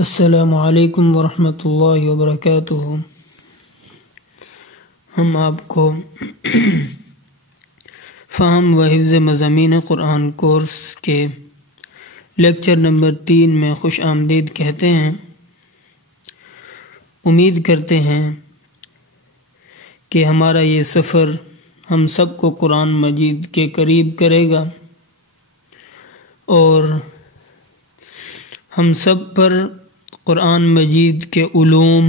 السلام علیکم ورحمۃ اللہ وبرکاتہ۔ ہم آپ کو فہم و حفظ مضامین قرآن کورس کے لیکچر نمبر 3 میں خوش آمدید کہتے ہیں۔ امید کرتے ہیں کہ ہمارا یہ سفر ہم سب کو قرآن مجید کے قریب کرے گا اور ہم سب پر قرآن مجید کے علوم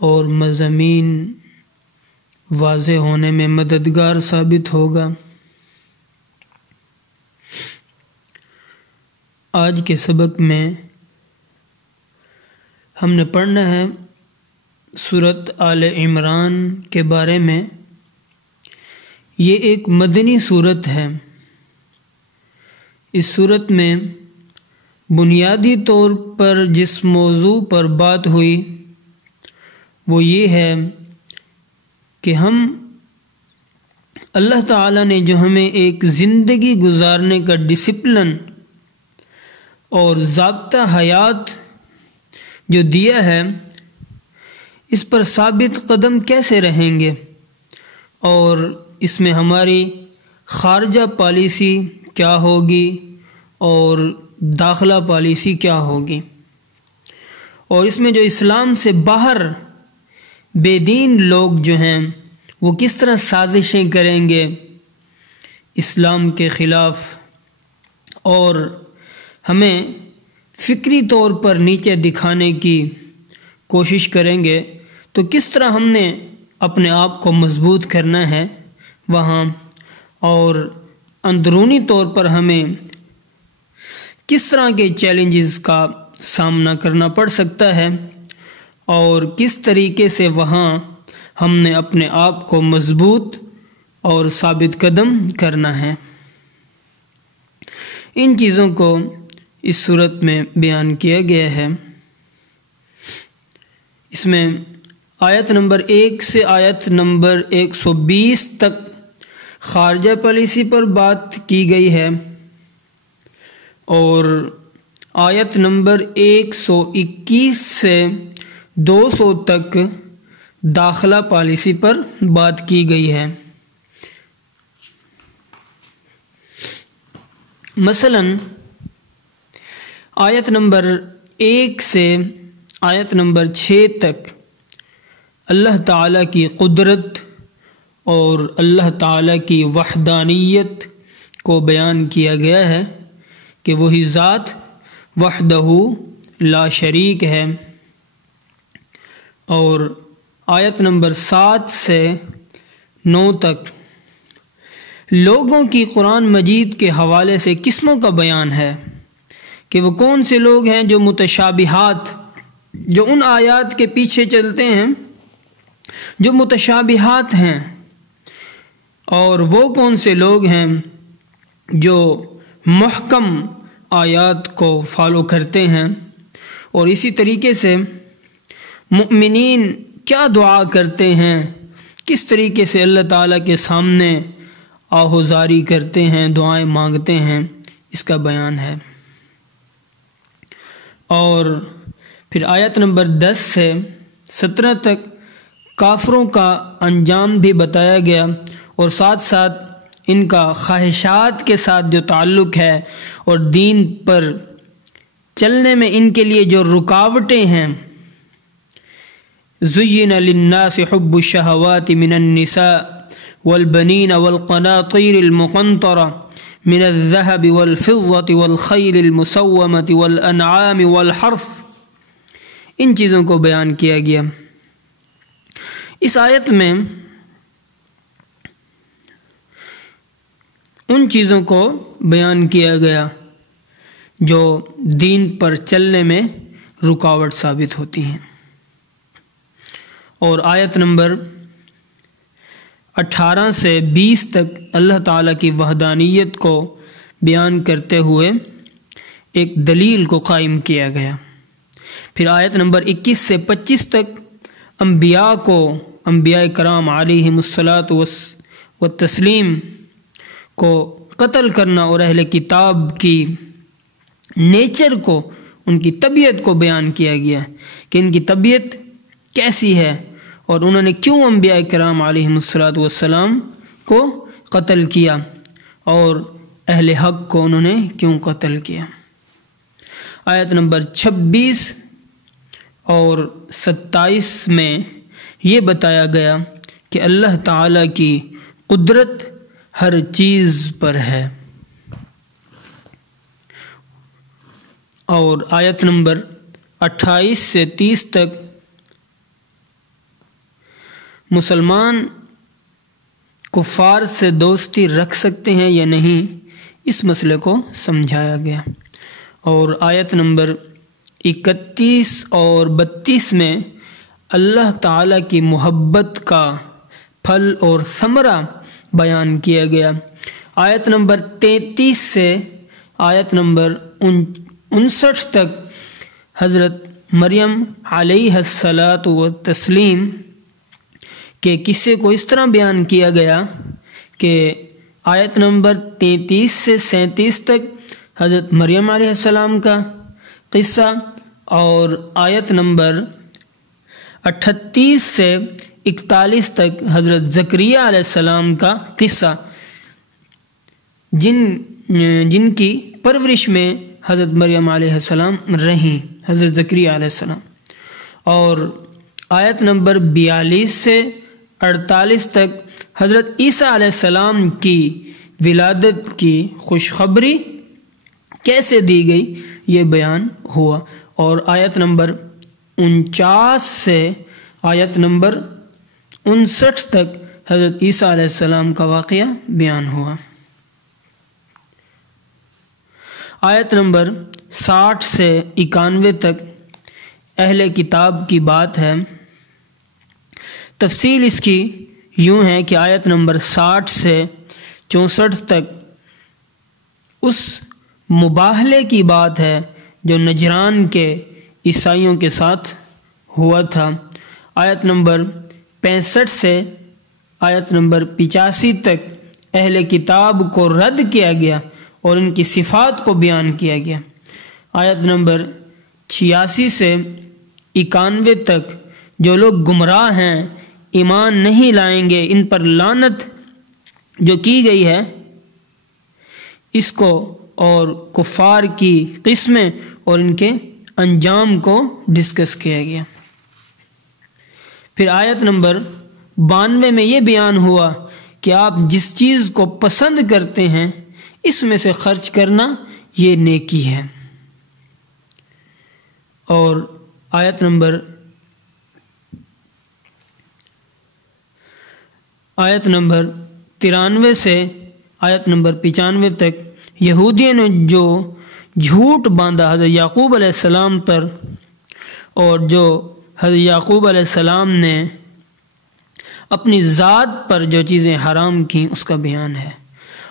اور مضامین واضح ہونے میں مددگار ثابت ہوگا۔ آج کے سبق میں ہم نے پڑھنا ہے سورۃ آل عمران کے بارے میں۔ یہ ایک مدنی سورت ہے۔ اس سورت میں بنیادی طور پر جس موضوع پر بات ہوئی وہ یہ ہے کہ اللہ تعالیٰ نے جو ہمیں ایک زندگی گزارنے کا ڈسپلن اور ضابطہ حیات جو دیا ہے، اس پر ثابت قدم کیسے رہیں گے اور اس میں ہماری خارجہ پالیسی کیا ہوگی اور داخلہ پالیسی کیا ہوگی، اور اس میں جو اسلام سے باہر بے دین لوگ جو ہیں وہ کس طرح سازشیں کریں گے اسلام کے خلاف اور ہمیں فکری طور پر نیچے دکھانے کی کوشش کریں گے، تو کس طرح ہم نے اپنے آپ کو مضبوط کرنا ہے وہاں، اور اندرونی طور پر ہمیں کس طرح کے چیلنجز کا سامنا کرنا پڑ سکتا ہے اور کس طریقے سے وہاں ہم نے اپنے آپ کو مضبوط اور ثابت قدم کرنا ہے۔ ان چیزوں کو اس صورت میں بیان کیا گیا ہے۔ اس میں آیت نمبر 1 سے آیت نمبر 120 تک خارجہ پالیسی پر بات کی گئی ہے اور آیت نمبر 121 سے 200 تک داخلہ پالیسی پر بات کی گئی ہے۔ مثلا آیت نمبر 1 سے آیت نمبر 6 تک اللہ تعالیٰ کی قدرت اور اللہ تعالیٰ کی وحدانیت کو بیان کیا گیا ہے کہ وہی ذات وحدہ لا شریک ہے، اور آیت نمبر 7 سے 9 تک لوگوں کی قرآن مجید کے حوالے سے قسموں کا بیان ہے کہ وہ کون سے لوگ ہیں جو متشابہات، جو ان آیات کے پیچھے چلتے ہیں جو متشابہات ہیں، اور وہ کون سے لوگ ہیں جو محکم آیات کو فالو کرتے ہیں، اور اسی طریقے سے مؤمنین کیا دعا کرتے ہیں، کس طریقے سے اللہ تعالیٰ کے سامنے آہوزاری کرتے ہیں، دعائیں مانگتے ہیں، اس کا بیان ہے۔ اور پھر آیت نمبر 10 سے 17 تک کافروں کا انجام بھی بتایا گیا، اور ساتھ ساتھ ان کا خواہشات کے ساتھ جو تعلق ہے اور دین پر چلنے میں ان کے لیے جو رکاوٹیں ہیں۔ زُيِّنَ لِلنَّاسِ حُبُّ الشَّهَوَاتِ مِنَ النِّسَاءِ وَالْبَنِينَ وَالْقَنَاطِيرِ الْمُقَنطَرَةِ مِنَ الذَّهَبِ وَالْفِضَّةِ وَالْخَيْلِ الْمُسَوَّمَةِ وَالْأَنْعَامِ وَالْحَرْثِ، ان چیزوں کو بیان کیا گیا۔ اس آیت میں ان چیزوں کو بیان کیا گیا جو دین پر چلنے میں رکاوٹ ثابت ہوتی ہیں، اور آیت نمبر 18 سے 20 تک اللہ تعالیٰ کی وحدانیت کو بیان کرتے ہوئے ایک دلیل کو قائم کیا گیا۔ پھر آیت نمبر 21 سے 25 تک انبیاء کو، انبیاء کرام علیہم الصلاۃ والتسلیم کو قتل کرنا اور اہل کتاب کی نیچر کو ان کی طبیعت کو بیان کیا گیا کہ ان کی طبیعت کیسی ہے اور انہوں نے کیوں انبیاء کرام علیہم الصلاۃ والسلام کو قتل کیا اور اہل حق کو انہوں نے کیوں قتل کیا۔ آیت نمبر 26 اور 27 میں یہ بتایا گیا کہ اللہ تعالیٰ کی قدرت ہر چیز پر ہے، اور آیت نمبر 28 سے 30 تک مسلمان کفار سے دوستی رکھ سکتے ہیں یا نہیں، اس مسئلے کو سمجھایا گیا۔ اور آیت نمبر 31 اور 32 میں اللہ تعالیٰ کی محبت کا پھل اور ثمرہ بیان کیا گیا۔ آیت نمبر 33 سے آیت نمبر 59 تک حضرت مریم علیہ الصلاۃ والتسلیم کے قصے کو اس طرح بیان کیا گیا کہ آیت نمبر 33 سے 37 تک حضرت مریم علیہ السلام کا قصہ، اور آیت نمبر 38 سے 41 تک حضرت زکریا علیہ السلام کا قصہ، جن کی پرورش میں حضرت مریم علیہ السلام رہیں، حضرت زکریا علیہ السلام، اور آیت نمبر 42 سے 48 تک حضرت عیسیٰ علیہ السلام کی ولادت کی خوشخبری کیسے دی گئی یہ بیان ہوا، اور آیت نمبر 49 سے آیت نمبر 59 تک حضرت عیسیٰ علیہ السلام کا واقعہ بیان ہوا۔ آیت نمبر 60 سے 91 تک اہل کتاب کی بات ہے۔ تفصیل اس کی یوں ہے کہ آیت نمبر 60 سے 64 تک اس مباہلے کی بات ہے جو نجران کے عیسائیوں کے ساتھ ہوا تھا۔ آیت نمبر 65 سے آیت نمبر 85 تک اہل کتاب کو رد کیا گیا اور ان کی صفات کو بیان کیا گیا۔ آیت نمبر 86 سے 91 تک جو لوگ گمراہ ہیں، ایمان نہیں لائیں گے، ان پر لعنت جو کی گئی ہے اس کو، اور کفار کی قسمیں اور ان کے انجام کو ڈسکس کیا گیا۔ پھر آیت نمبر 92 میں یہ بیان ہوا کہ آپ جس چیز کو پسند کرتے ہیں اس میں سے خرچ کرنا یہ نیکی ہے، اور آیت نمبر 93 سے آیت نمبر 95 تک یہودیوں نے جو جھوٹ باندھا حضرت یعقوب علیہ السلام پر، اور جو حضرت یعقوب علیہ السلام نے اپنی ذات پر جو چیزیں حرام کیں اس کا بیان ہے۔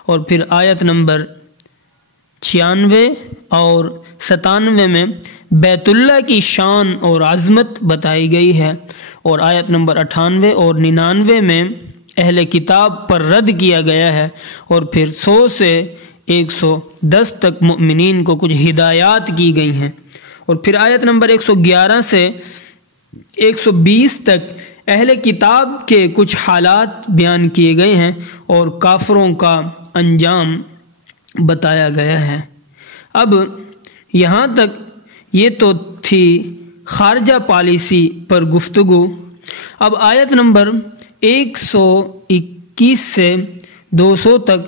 اور پھر آیت نمبر 96 اور 97 میں بیت اللہ کی شان اور عظمت بتائی گئی ہے، اور آیت نمبر 98 اور 99 میں اہل کتاب پر رد کیا گیا ہے، اور پھر 100 سے 110 تک مؤمنین کو کچھ ہدایات کی گئی ہیں، اور پھر آیت نمبر 111 سے 120 تک اہل کتاب کے کچھ حالات بیان کیے گئے ہیں اور کافروں کا انجام بتایا گیا ہے۔ اب یہاں تک یہ تو تھی خارجہ پالیسی پر گفتگو۔ اب آیت نمبر 121 سے 200 تک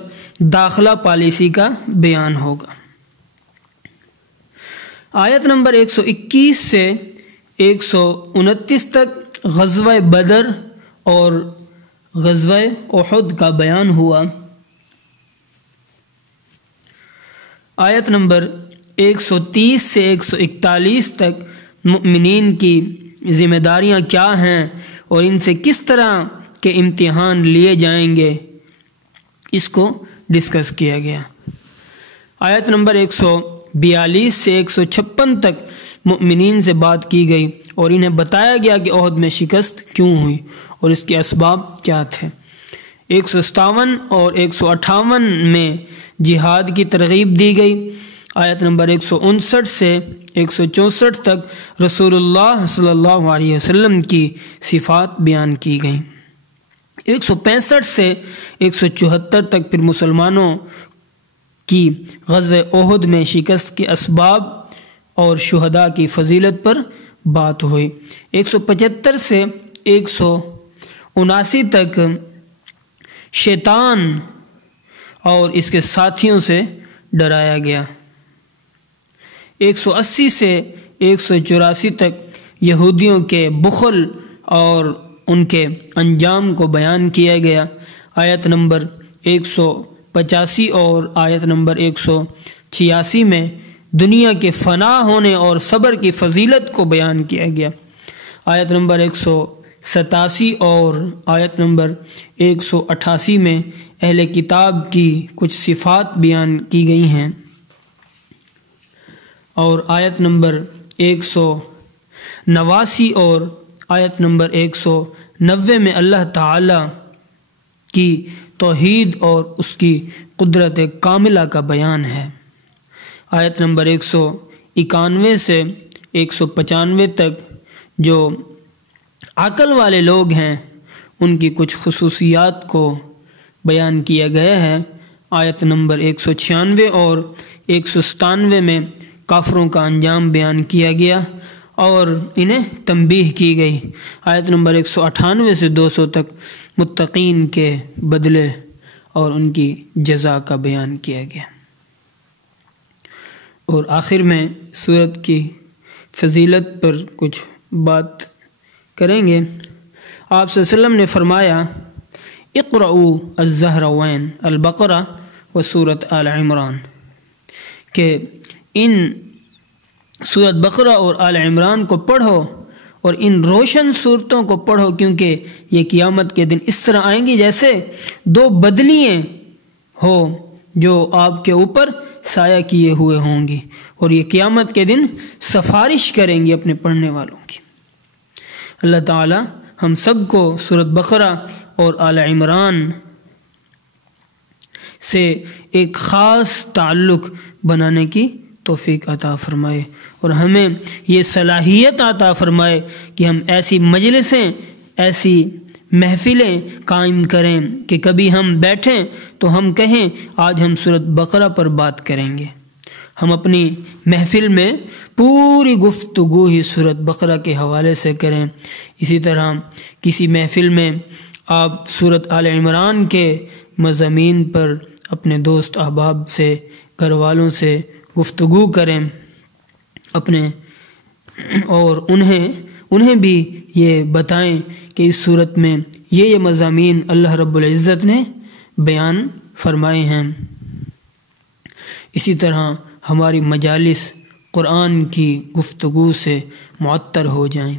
داخلہ پالیسی کا بیان ہوگا۔ آیت نمبر 121 سے 129 تک غزوہ بدر اور غزوہ احد کا بیان ہوا۔ آیت نمبر 130 سے 141 تک مؤمنین کی ذمہ داریاں کیا ہیں اور ان سے کس طرح کے امتحان لیے جائیں گے اس کو ڈسکس کیا گیا۔ آیت نمبر 142 سے 156 تک مؤمنین سے بات کی گئی اور انہیں بتایا گیا کہ احد میں شکست کیوں ہوئی اور اس کے اسباب کیا تھے۔ 157 اور 158 میں جہاد کی ترغیب دی گئی۔ آیت نمبر 159 سے 164 تک رسول اللہ صلی اللہ علیہ وسلم کی صفات بیان کی گئیں۔ 165 سے 174 تک پھر مسلمانوں کی غزوہ احد میں شکست کے اسباب اور شہداء کی فضیلت پر بات ہوئی۔ 175 سے 179 تک شیطان اور اس کے ساتھیوں سے ڈرایا گیا۔ 180 سے 184 تک یہودیوں کے بخل اور ان کے انجام کو بیان کیا گیا۔ آیت نمبر 185 اور آیت نمبر 186 میں دنیا کے فنا ہونے اور صبر کی فضیلت کو بیان کیا گیا۔ آیت نمبر 187 اور آیت نمبر 188 میں اہل کتاب کی کچھ صفات بیان کی گئی ہیں، اور آیت نمبر 189 اور آیت نمبر 190 میں اللہ تعالی کی توحید اور اس کی قدرت کاملہ کا بیان ہے۔ آیت نمبر 191 سے 195 تک جو عقل والے لوگ ہیں ان کی کچھ خصوصیات کو بیان کیا گیا ہے۔ آیت نمبر 196 اور 197 میں کافروں کا انجام بیان کیا گیا اور انہیں تنبیہ کی گئی۔ آیت نمبر 198 سے 200 تک متقین کے بدلے اور ان کی جزا کا بیان کیا گیا، اور آخر میں سورت کی فضیلت پر کچھ بات کریں گے۔ آپ صلی اللہ علیہ وسلم نے فرمایا اقرؤوا الزہراوین البقرہ و سورت آل عمران، کہ ان سورت بقرہ اور آل عمران کو پڑھو اور ان روشن صورتوں کو پڑھو، کیونکہ یہ قیامت کے دن اس طرح آئیں گی جیسے دو بدلیاں ہو جو آپ کے اوپر سایہ کیے ہوئے ہوں گی، اور یہ قیامت کے دن سفارش کریں گی اپنے پڑھنے والوں کی۔ اللہ تعالی ہم سب کو سورت بقرہ اور آل عمران سے ایک خاص تعلق بنانے کی توفیق عطا فرمائے، اور ہمیں یہ صلاحیت عطا فرمائے کہ ہم ایسی مجلسیں، ایسی محفلیں قائم کریں کہ کبھی ہم بیٹھیں تو ہم کہیں آج ہم سورت بقرہ پر بات کریں گے۔ ہم اپنی محفل میں پوری گفتگو ہی سورت بقرہ کے حوالے سے کریں۔ اسی طرح کسی محفل میں آپ سورت آل عمران کے مضامین پر اپنے دوست احباب سے، گھر والوں سے گفتگو کریں اپنے، اور انہیں بھی یہ بتائیں کہ اس صورت میں یہ مضامین اللہ رب العزت نے بیان فرمائے ہیں۔ اسی طرح ہماری مجالس قرآن کی گفتگو سے معطر ہو جائیں،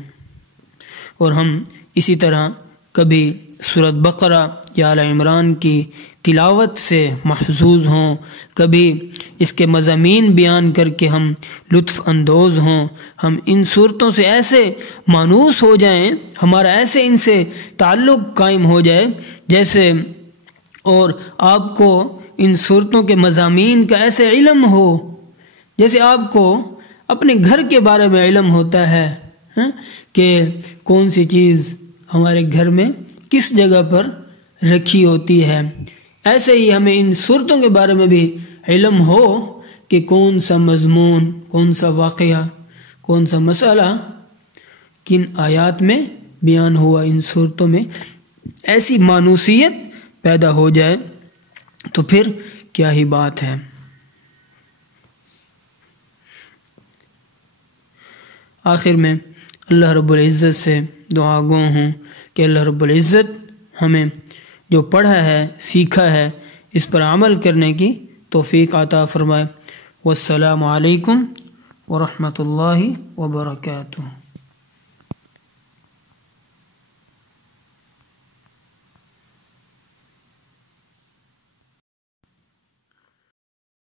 اور ہم اسی طرح کبھی سورت بقرہ یا آل عمران کی تلاوت سے محظوظ ہوں، کبھی اس کے مضامین بیان کر کے ہم لطف اندوز ہوں، ہم ان صورتوں سے ایسے مانوس ہو جائیں، ہمارا ایسے ان سے تعلق قائم ہو جائے جیسے، اور آپ کو ان صورتوں کے مضامین کا ایسے علم ہو جیسے آپ کو اپنے گھر کے بارے میں علم ہوتا ہے کہ کون سی چیز ہمارے گھر میں کس جگہ پر رکھی ہوتی ہے۔ ایسے ہی ہمیں ان صورتوں کے بارے میں بھی علم ہو کہ کون سا مضمون، کون سا واقعہ، کون سا مسئلہ کن آیات میں بیان ہوا۔ ان صورتوں میں ایسی مانوسیت پیدا ہو جائے تو پھر کیا ہی بات ہے۔ آخر میں اللہ رب العزت سے دعا گو ہوں کہ اللہ رب العزت ہمیں جو پڑھا ہے، سیکھا ہے، اس پر عمل کرنے کی توفیق عطا فرمائے۔ والسلام علیکم ورحمۃ اللہ وبرکاتہ۔